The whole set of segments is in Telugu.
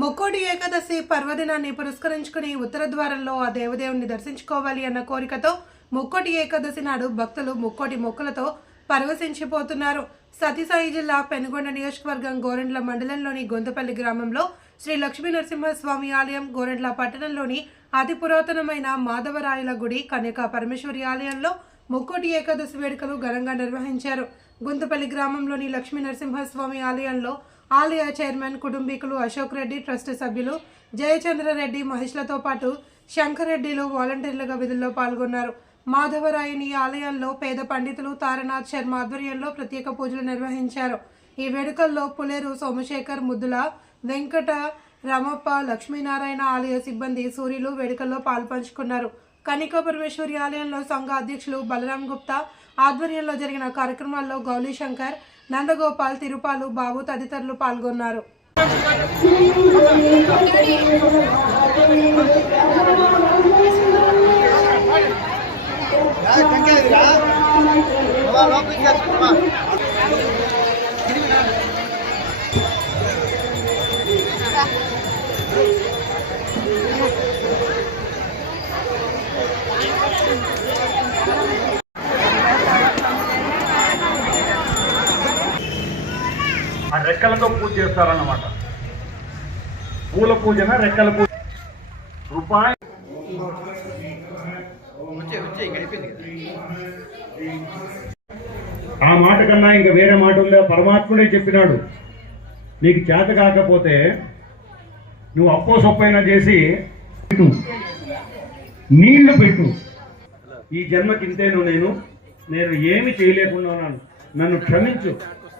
ముక్కోటి ఏకాదశి పర్వదినాన్ని పురస్కరించుకుని ఉత్తర ద్వారంలో ఆ దేవదేవుని దర్శించుకోవాలి అన్న కోరికతో ముక్కోటి ఏకాదశి నాడు భక్తులు ముక్కోటి మొక్కలతో పరవశించిపోతున్నారు. సతీసాయి జిల్లా పెనుగొండ నియోజకవర్గం గోరెండ్ల మండలంలోని గొంతపల్లి గ్రామంలో శ్రీ లక్ష్మీ నరసింహస్వామి ఆలయం గోరెండ్ల పట్టణంలోని అతి పురాతనమైన మాధవరాయల గుడి కన్యకా పరమేశ్వరి ఆలయంలో ముక్కోటి ఏకాదశి వేడుకలు ఘనంగా నిర్వహించారు. గుంతపల్లి గ్రామంలోని లక్ష్మీ నరసింహస్వామి ఆలయంలో ఆలయ చైర్మన్ కుటుంబీకులు అశోక్ రెడ్డి ట్రస్ట్ సభ్యులు జయచంద్రరెడ్డి మహేష్లతో పాటు శంకర్ రెడ్డిలు వాలంటీర్లుగా విధుల్లో పాల్గొన్నారు. మాధవరాయుని ఆలయంలో పేద పండితులు తారనాథ్ శర్మ ఆధ్వర్యంలో ప్రత్యేక పూజలు నిర్వహించారు. ఈ వేడుకల్లో పులేరు సోమశేఖర్ ముద్దుల వెంకట రమప్ప లక్ష్మీనారాయణ ఆలయ సిబ్బంది సూర్యులు వేడుకల్లో పాల్పంచుకున్నారు కనికా పరమేశ్వరి ఆలయంలో సంఘ అధ్యక్షులు బలరాం గుప్తా ఆధ్వర్యంలో జరిగిన కార్యక్రమాల్లో గౌలీశంకర్ నందగోపాల్ తిరుపాలు బాబు తదితరులు పాల్గొన్నారు. రెక్కలతో పూజ చేస్తారన్నమాట. పూల పూజన రెక్కల పూజ? రూపాయి ఆ మాట కన్నా ఇంకా వేరే మాట ఉందా? పరమాత్ముడే చెప్పినాడు. నీకు చేత కాకపోతే నువ్వు అప్పో సొప్పైనా చేసి పెట్టు. నీళ్ళు పెట్టు. ఈ జన్మకింతేను నేను. నేను ఏమి చేయలేకుండా ఉన్నాను నన్ను క్షమించు.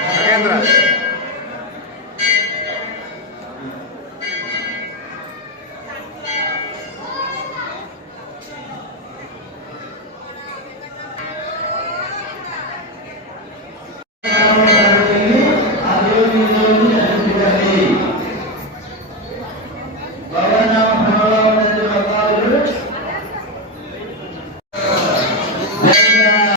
Mahendra.